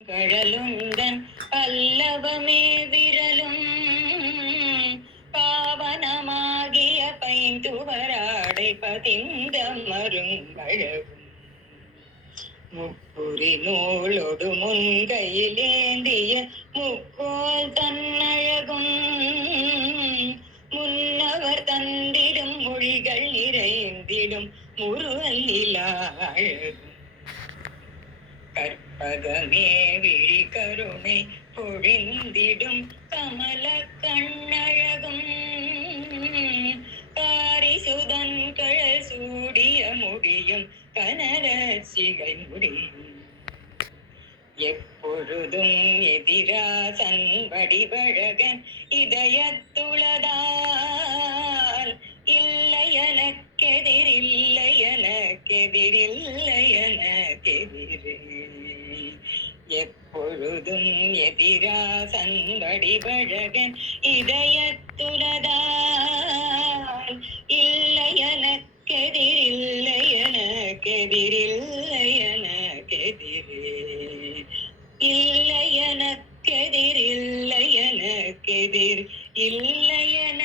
கழலுந்தன் பல்லவமே விரலும் பாவனமாகிய பைந்துவராடை பதிந்த மருங்கழகும் முப்புரி நூலொடு முன்கையிலேந்திய முக்கோல் தன்னழகும் முன்னவர் தந்திடும் மொழிகள் நிறைந்திடும் முருவல்லிலா அழகும் கற்பகமே விழி கருணை பொழிந்திடும் கமல கண்ணழகும் காரிசுதன் கழல் சூடிய முடியும் கனரசிகை முடியும் எப்பொழுதும் எதிராசன் வடிவழகன் இதயத்துளதால் இல்லையனக்கெதிரில்லையனக்கெதிரில்லையனக்கெதிரே எப்பொழுதும் எதிராசன் வடிவழகன் இதயத்துளதால் இல்லையனக்கெதிரில்லையனக்கெதிரில்லையனக்கெதிரே இல்லையனக்கெதிரில்லையனக்கெதிர் இல்லையன